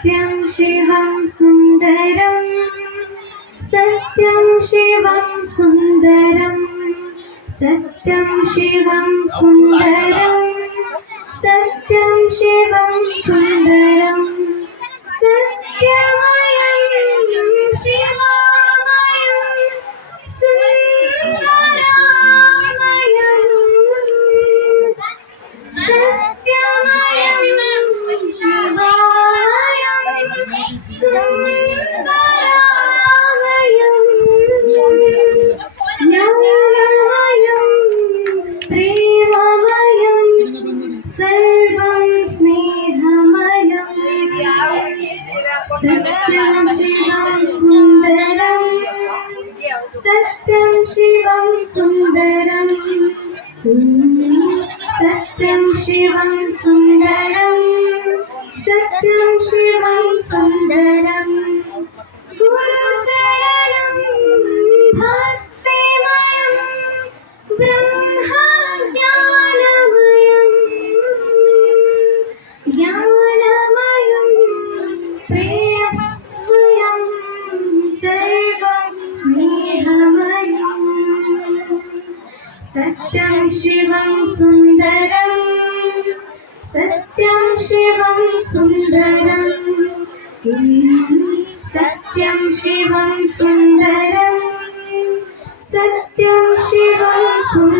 सत्यं शिवं सुन्दरं सत्यं शिवं सुन्दरं सत्यं शिवं सुन्दरं सत्यं शिवं सुन्दरं सत्यमयं शिवमयं सुन्दरमयं सत्यमयं शिवमयं सुन्दरमयं ज्ञानमयं प्रेममयं सर्वं स्नेहमयं सत्यं शिवं सुन्दरं सत्यं शिवं सुन्दरं सत्यं शिवं सुन्दरं सत्यं शिवं सुन्दरं गुरुचरणं भक्तिमयं ब्रह्मज्ञानमयं ज्ञानमयं प्रेममयं सर्वं स्नेहमयं सत्यं शिवं सुन्दरं सत्यं शिवं सुन्दरं सत्यं शिवं सुन्दरं सत्यं शिवं सुन्दरं